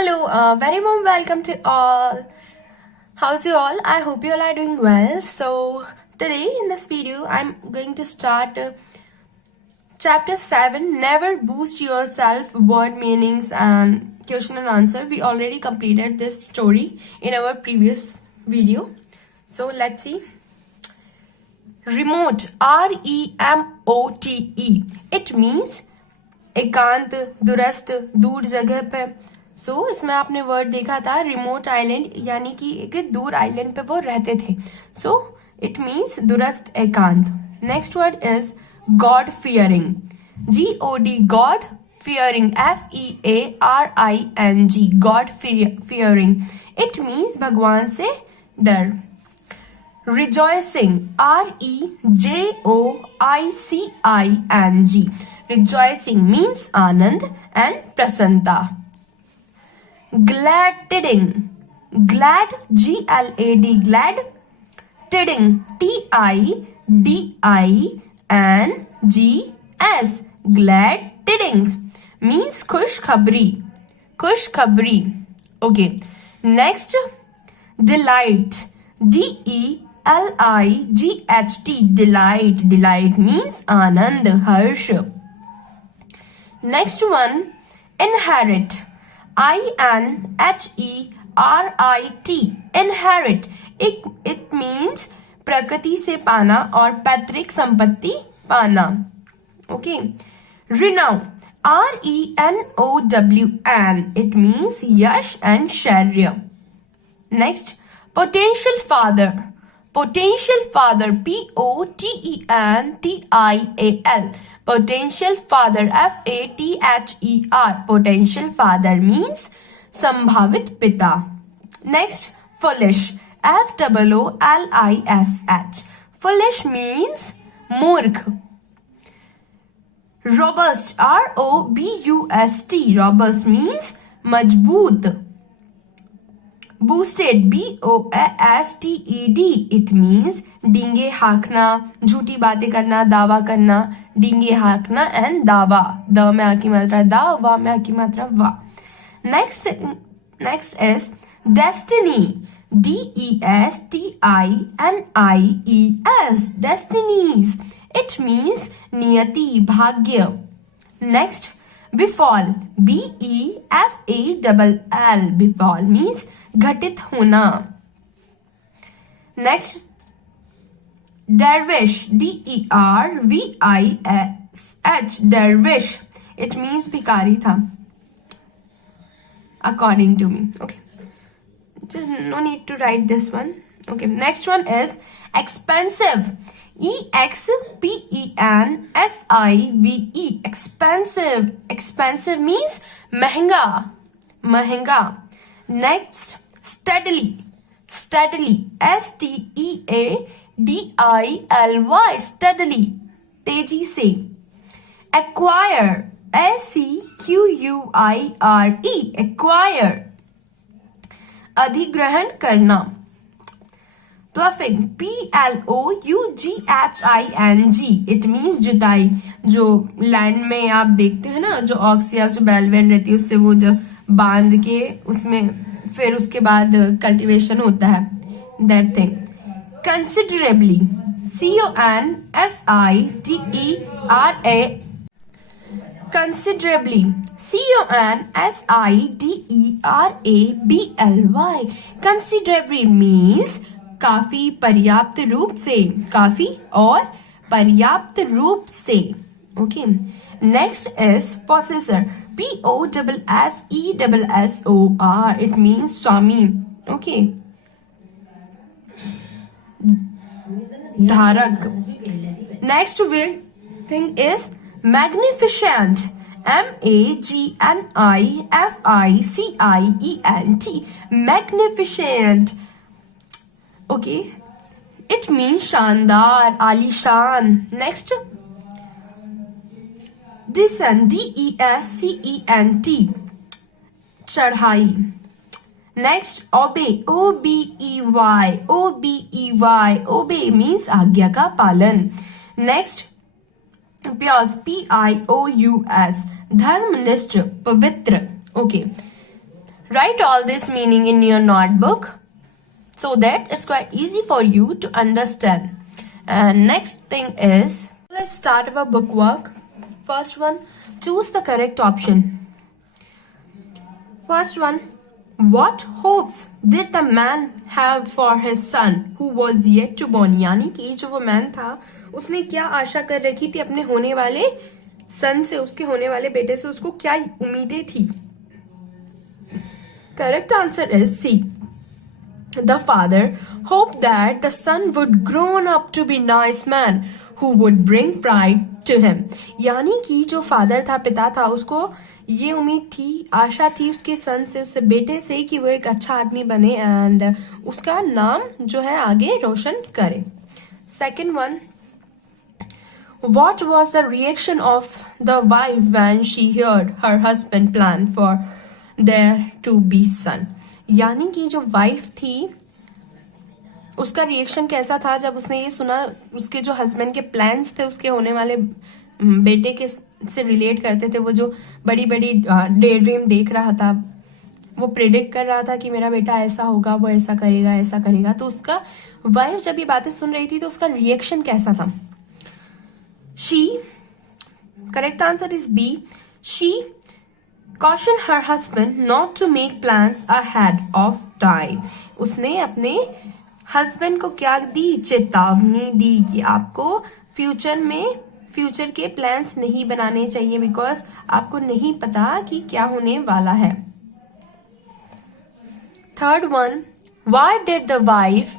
Hello, very warm welcome to all. How's you all? I hope you all are doing well. So today in this video, I'm going to start chapter 7, Never Boost Yourself, Word Meanings and Question and Answer. We already completed this story in our previous video. So let's see. Remote, R-E-M-O-T-E. It means एकांत, दुरस्त, दूर जगह पे. सो इसमें आपने word देखा था remote island, यानी कि एक दूर आइलैंड पे वो रहते थे. सो इट मीन्स दुरस्त, एकांत. Next word is God fearing, G-O-D, God fearing, F-E-A-R-I-N-G, God fearing. It means भगवान से डर. Rejoicing, R-E-J-O-I-C-I-N-G. Rejoicing means Anand and प्रसन्नता. Glad tiding, glad, G-L-A-D, glad, tiding, T-I-D-I-N-G-S, glad tidings means खुशखबरी, खुशखबरी. Okay, next, delight, D-E-L-I-G-H-T, delight, delight means Anand, Harsh. Next one, inherit, I-N-H-E-R-I-T, inherit. It means प्रकृति से पाना और पैतृक संपत्ति पाना. Okay. Renown, R-E-N-O-W-N, it means Yash and Shaurya. Next, potential father, potential father, P-O-T-E-N-T-I-A-L, potential father, F-A-T-H-E-R, potential father means संभावित पिता. Next, foolish, F-O-O-L-I-S-H, foolish means मूर्ख. Robust, R-O-B-U-S-T, robust means मजबूत. Boosted, B-O-S-T-E-D, it means डींगे हाँकना, झूठी बातें करना, दावा करना. डींगे हाँकना and दावा, द में आ की मात्रा दा, वा में आ की मात्रा वा. Next is destiny, D-E-S-T-I-N-I-E-S, destinies. It means नियति, भाग्य. Next, befall, B-E-F-A-L-L, befall means घटित होना. Next, dervish, D-E-R-V-I-S-H, dervish, it means भिखारी था, according to me. Okay, just no need to write this one. Okay, next one is expensive, E-X-P-E-N-S-I-V-E, expensive. Expensive means महंगा, महंगा. Next, steadily, steadily, S-T-E-A-D-I-L-Y, steadily, तेजी से. Acquire, A-C-Q-U-I-R-E, acquire, अधिग्रहण करना. Ploughing, P-L-O-U-G-H-I-N-G, it means जुताई. जो land में आप देखते हैं ना, जो ऑक्स या जो बैल वैल रहती है, उससे वो जब बांध के उसमें फिर उसके बाद कल्टीवेशन होता है, that thing. Considerably, C-O-N-S-I-D-E-R-A, considerably, C-O-N-S-I-D-E-R-A-B-L-Y, considerably means काफी, पर्याप्त रूप से, काफी और पर्याप्त रूप से. Okay, next is possessor, P-O-S-S-E-S-S-O-R, it means स्वामी. ओके, धारक. Next thing is magnificent, M-A-G-N-I-F-I-C-I-E-N-T, magnificent. Okay, it means शानदार, आलीशान. Next, descent, D-E-S-C-E-N-T, चढ़ाई. Next, obey, O-B-E-Y, O-B-E-Y, obey means आज्ञा का पालन. Next, pious, P-I-O-U-S, धर्मनिष्ठ, पवित्र. Okay, Write all this meaning in your notebook so that it's quite easy for you to understand. And next thing is, let's start our book work. First one, choose the correct option. First one, what hopes did the man have for his son who was yet to born? यानी कि जो वो man था उसने क्या आशा कर रखी थी अपने होने वाले सन से, उसके होने वाले बेटे से, उसको क्या उम्मीदें थी? Correct answer is C. The father hoped that the son would grow up to be nice man who would bring pride to him. यानी कि जो फादर था, पिता था, उसको ये उम्मीद थी, आशा थी उसके सन से, उससे बेटे से कि वो एक अच्छा आदमी बने एंड उसका नाम जो है आगे रोशन करे. Second one, what was the reaction of the wife when she heard her husband plan for there to be son? यानी कि जो वाइफ थी उसका रिएक्शन कैसा था जब उसने ये सुना, उसके जो हस्बैंड के प्लान्स थे उसके होने वाले बेटे के से रिलेट करते थे, वो जो बड़ी बड़ी डे ड्रीम देख रहा था, वो प्रेडिक्ट कर रहा था कि मेरा बेटा ऐसा होगा, वो ऐसा करेगा, ऐसा करेगा. तो उसका वाइफ जब ये बातें सुन रही थी तो उसका रिएक्शन कैसा था? She, correct answer is B. She cautioned her husband not to make plans ahead of time. उसने अपने हस्बैंड को क्या दी? चेतावनी दी कि आपको फ्यूचर के प्लान्स नहीं बनाने चाहिए, बिकॉज आपको नहीं पता कि क्या होने वाला है. Third one, why did the wife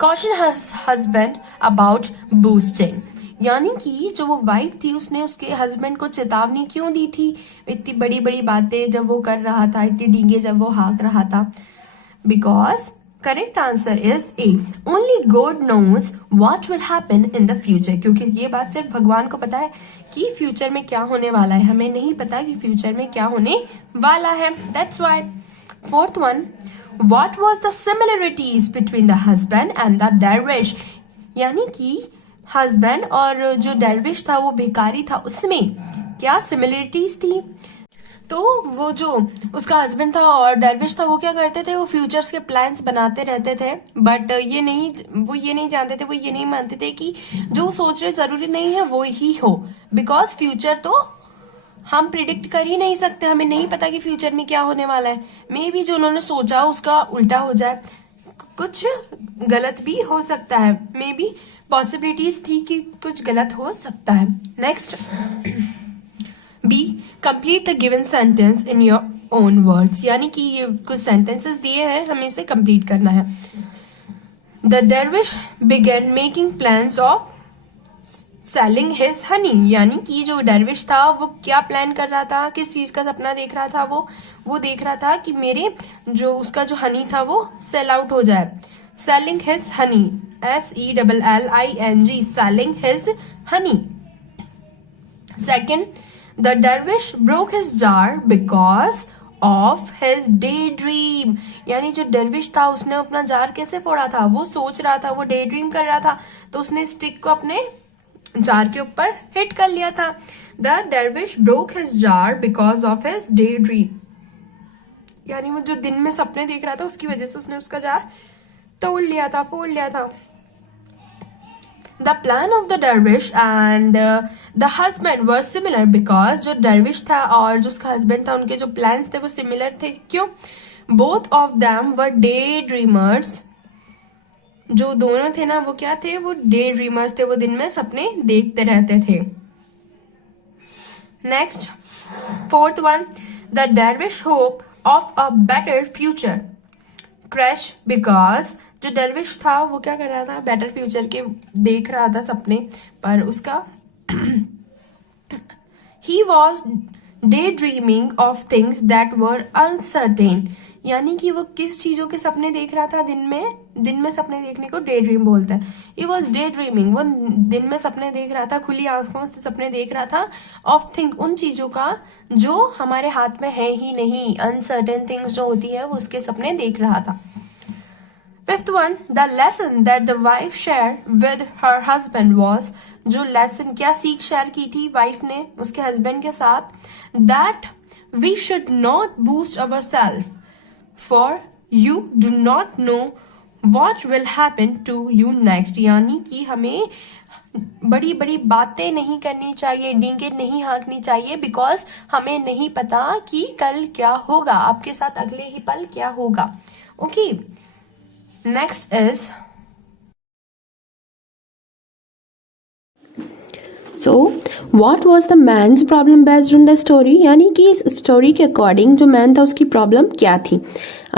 caution her husband about boosting? यानी कि जो वो वाइफ थी उसने उसके हस्बैंड को चेतावनी क्यों दी थी इतनी बड़ी बड़ी बातें जब वो कर रहा था, इतनी डींगे जब वो हाँक रहा था? Because correct answer is A, only God knows what will happen in the future. क्योंकि ये बात सिर्फ भगवान को पता है कि फ्यूचर में क्या होने वाला है, हमें नहीं पता कि फ्यूचर में क्या होने वाला है. That's why. Fourth one, what was the similarities between the husband and the दरवेश? यानी कि हस्बैंड और जो दरवेश था, वो भिखारी था, उसमें क्या सिमिलरिटीज थी? तो वो जो उसका हस्बैंड था और दरवेश था, वो क्या करते थे? वो फ्यूचर्स के प्लान्स बनाते रहते थे, बट वो ये नहीं जानते थे, वो ये नहीं मानते थे कि जो सोच रहे जरूरी नहीं है वो ही हो, बिकॉज फ्यूचर तो हम प्रिडिक्ट कर ही नहीं सकते, हमें नहीं पता कि फ्यूचर में क्या होने वाला है. मे बी जो उन्होंने सोचा उसका उल्टा हो जाए, कुछ गलत भी हो सकता है, मे बी पॉसिबिलिटीज थी कि कुछ गलत हो सकता है. Next, B, complete the given sentence in your own words. यानी कि ये कुछ सेंटेंसेस दिए हैं, हमें इसे कंप्लीट करना है. The dervish began making plans of selling his honey. यानी कि जो दरविश था वो क्या प्लान कर रहा था, किस चीज का सपना देख रहा था? वो देख रहा था कि मेरे जो उसका जो हनी था वो सेल आउट हो जाए. Selling his Honey, SELLING, selling his honey. Second, the dervish broke his jar because of his daydream. यानी जो दरविश था उसने अपना जार कैसे फोड़ा था? वो सोच रहा था, वो डे ड्रीम कर रहा था, तो उसने स्टिक को अपने जार के ऊपर हिट कर लिया था. The dervish broke his jar because of his daydream. यानी वो जो दिन में सपने देख रहा था उसकी वजह से उसने उसका जार तोड़ लिया था, फोड़ लिया था. The plan of the dervish and the husband were similar because जो dervish था और जो उसका husband था, उनके जो plans थे वो similar थे. क्यों? Both of them were daydreamers. जो दोनों थे ना, वो क्या थे? वो daydreamers थे, वो दिन में सपने देखते रहते थे. Next, fourth one, the dervish hope of a better future crash because जो दरविश था वो क्या कर रहा था? बेटर फ्यूचर के देख रहा था सपने, पर उसका he was day dreaming of things that were uncertain. यानी कि वो किस चीजों के सपने देख रहा था? दिन में सपने देखने को डे ड्रीम बोलते हैं. ही वॉज डे ड्रीमिंग, वो दिन में सपने देख रहा था, खुली आंखों से सपने देख रहा था, ऑफ थिंग, उन चीजों का जो हमारे हाथ में है ही नहीं, अनसर्टेन थिंग्स जो होती है वो उसके सपने देख रहा था. Fifth one, the lesson that the wife shared with her husband was, जो lesson क्या सीख शेयर की थी वाइफ ने उसके हस्बैंड के साथ? That we should not boost ourselves for you do not know what will happen to you next. यानी कि हमें बड़ी बड़ी बातें नहीं करनी चाहिए, डींगे नहीं हाँकनी चाहिए, बिकॉज हमें नहीं पता कि कल क्या होगा, आपके साथ अगले ही पल क्या होगा. Okay, next is so what was the man's problem based on the story. यानी कि इस स्टोरी के अकॉर्डिंग जो मैन था उसकी प्रॉब्लम क्या थी.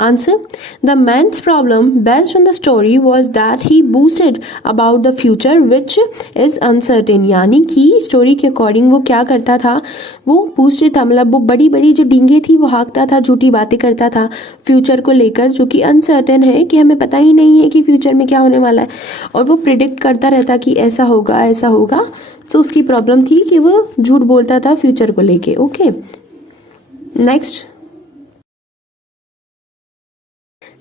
Answer, the man's problem based on the story was that he boasted about the future which is uncertain. यानी कि स्टोरी के अकॉर्डिंग वो क्या करता था, वो बूस्टेड था, मतलब वो बड़ी बड़ी जो डींगे थी वो हाँकता था, झूठी बातें करता था फ्यूचर को लेकर, जो कि अनसर्टेन है, कि हमें पता ही नहीं है कि फ्यूचर में क्या होने वाला है, और वो प्रिडिक्ट करता रहता कि ऐसा होगा ऐसा होगा. सो उसकी प्रॉब्लम थी कि वो झूठ बोलता था फ्यूचर को लेके. Okay, next.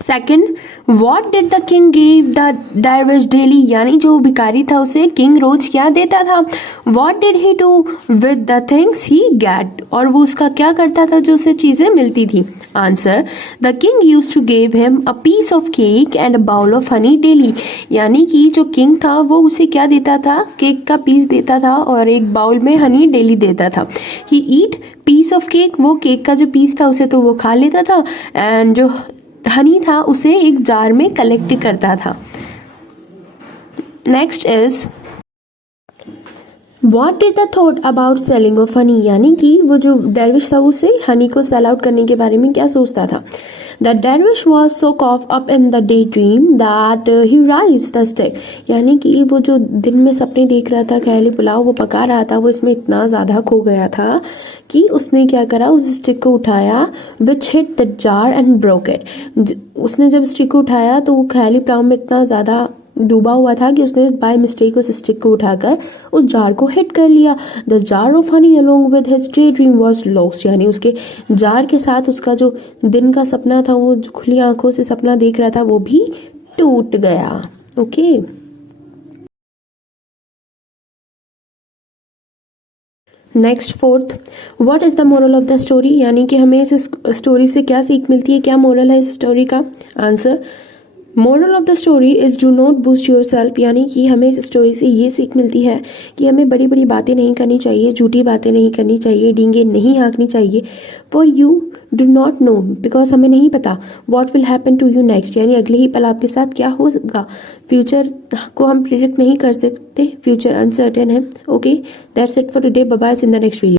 Second, what did the king give the dervish daily. यानी जो भिखारी था उसे किंग रोज क्या देता था. What did he do with the things he get. और वो उसका क्या करता था जो उसे चीजें मिलती थी. Answer, the king use to give him a piece of cake and a bowl of honey daily. यानी कि जो किंग था वो उसे क्या देता था, केक का पीस देता था और एक बाउल में हनी डेली देता था. ही ईट पीस ऑफ केक, वो केक का जो पीस था उसे तो वो खा लेता था, एंड जो हनी था उसे एक जार में कलेक्ट करता था. Next is what did the thought about selling of honey. यानी कि वो जो डरविश था उसे हनी को सेल आउट करने के बारे में क्या सोचता था. The dervish was so caught up in the daydream that he rise the stick. यानी कि वो जो दिन में सपने देख रहा था, ख्याली पुलाव वो पका रहा था, वो इसमें इतना ज़्यादा खो गया था कि उसने क्या करा, उस स्टिक को उठाया, which hit the jar and broke it. उसने जब स्टिक को उठाया तो वो ख्याली पुलाव में इतना ज़्यादा डूबा हुआ था कि उसने बाय मिस्टेक उस स्टिक को उठाकर उस जार को हिट कर लिया. The jar of honey along with his day dream was lost. यानी उसके जार के साथ उसका जो दिन का सपना था, वो जो खुली आंखों से सपना देख रहा था, वो भी टूट गया. Okay, next fourth, what is the moral of the story. यानी कि हमें इस स्टोरी से क्या सीख मिलती है, क्या मोरल है इस स्टोरी का. Answer, moral of the story is do not boost your self. यानी कि हमें इस स्टोरी से ये सीख मिलती है कि हमें बड़ी बड़ी बातें नहीं करनी चाहिए, झूठी बातें नहीं करनी चाहिए, डींगे नहीं हाँकनी चाहिए. For you do not know, because हमें नहीं पता what will happen to you next. यानी अगले ही पल आपके साथ क्या होगा. फ्यूचर को हम प्रिडिक्ट नहीं कर सकते, फ्यूचर अनसर्टेन है. Okay, that's it for today. Bye bye, in the next video.